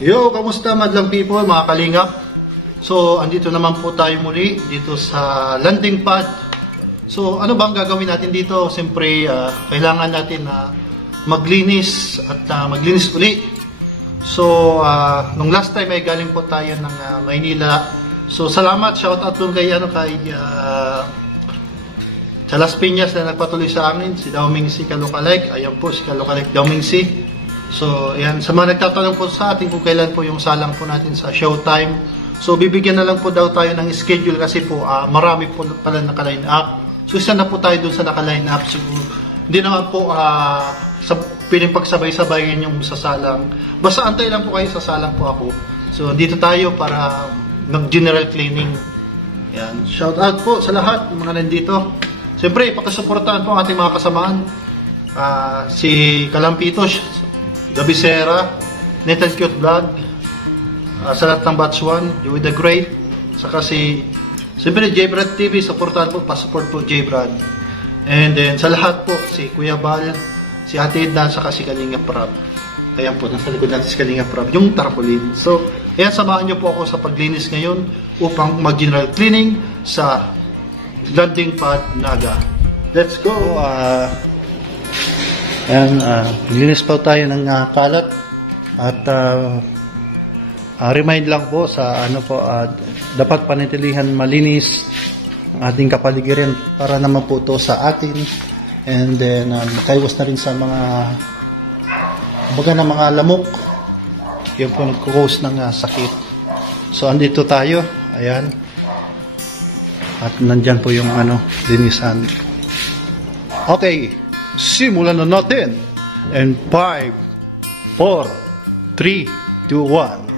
Yo, kamusta madlang people, mga kalingap? So, andito naman po tayo muli dito sa landing pad. So, ano bang gagawin natin dito? Siyempre, kailangan natin na maglinis at maglinis muli. So, nung last time ay galing po tayo ng Maynila. So, salamat, shout out doon kay sa Las Piñas na nagpatuloy sa amin, si Daoming Si Kalokalike. Ayan po, si Kalokalike Daoming Si. So, ayan, sa mga nagtatanong po sa atin kung kailan po yung salang po natin sa showtime. So, bibigyan na lang po daw tayo ng schedule kasi po marami po pala naka-line up. So, isa na po tayo dun sa naka-line up. So, hindi naman po piling pagsabay-sabayin yung sasalang. Basta antay lang po kayo, sasalang po ako. So, dito tayo para mag-general cleaning. Ayan, shout out po sa lahat ng mga nandito. Siyempre, pagkasuportahan po ang ating mga kasamaan. Si Kalampitos, Gabisera, Net and Cute Vlog, sa lahat ng Batch 1, You With The Great, saka siyempre J-Brad TV, supportahan po, pa-support po J-Brad. And then sa lahat po, si Kuya Bal, si Ate Edna, saka si Kalinga Prab. Ayan po, nasa likod natin si Kalinga Prab, yung tarpaulin. So, ayan, samahan niyo po ako sa paglinis ngayon upang mag-general cleaning sa landing pad Naga. Let's go! Ayan, linis po tayo ng kalat at remind lang po sa dapat panatilihan malinis ating kapaligiran para naman po ito sa atin, and then makaiwas na rin sa mga lamok, yung po cause ng sakit. So andito tayo, ayan, at nandyan po yung linisan. Okay, simulan na natin. And 5, 4, 3, 2, 1.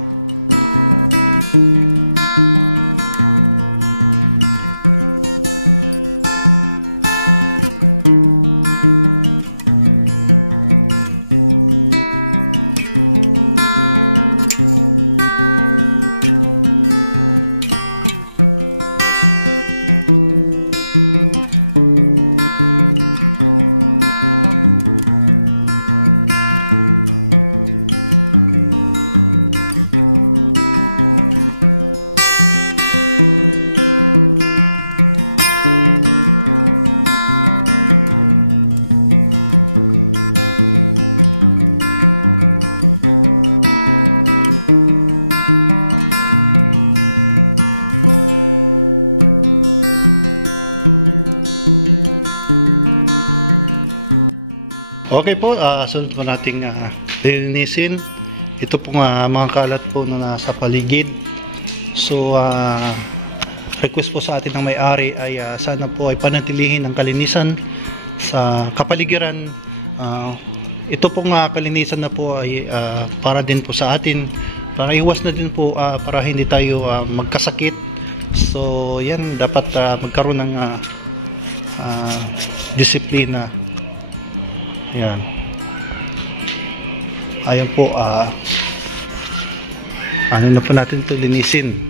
Okay po, sunod ko nating linisin. Ito po mga kalat po na nasa paligid. So, request po sa atin ng may-ari ay sana po ay panatilihin ang kalinisan sa kapaligiran. Ito pong kalinisan na po ay para din po sa atin, para iwas na din po para hindi tayo magkasakit. So, yan, dapat magkaroon ng disiplina. Ayan. Ayan po, ano na po natin ito linisin.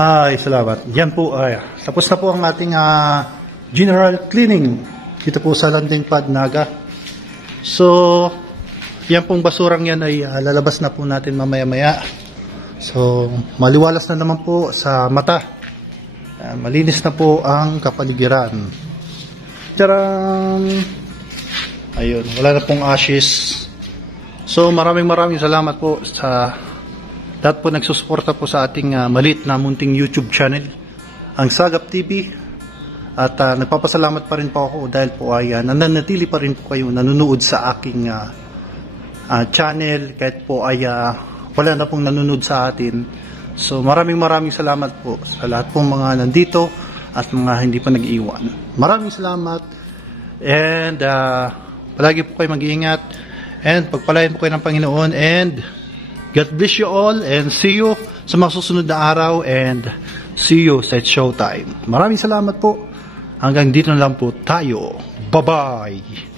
Ay, salamat. Yan po, tapos na po ang ating general cleaning dito po sa landing pad Naga. So, yan pong basurang yan ay lalabas na po natin mamaya-maya. So, maliwalas na naman po sa mata. Malinis na po ang kapaligiran. Tcharam! Ayun, wala na pong ashes. So, maraming salamat po sa lahat po nagsusuporta po sa ating maliit na munting YouTube channel, ang Sagap TV. At nagpapasalamat pa rin po ako dahil po ay nananatili pa rin po kayo nanonood sa aking channel kahit po ay wala na pong nanonood sa atin. So maraming salamat po sa lahat pong mga nandito at mga hindi pa nag-iwan. Maraming salamat and palagi po kayo mag-iingat and pagpalain po kayo ng Panginoon, and God bless you all, and see you sa mga susunod na araw, and see you sa Showtime. Maraming salamat po. Hanggang dito na lang po tayo. Bye-bye!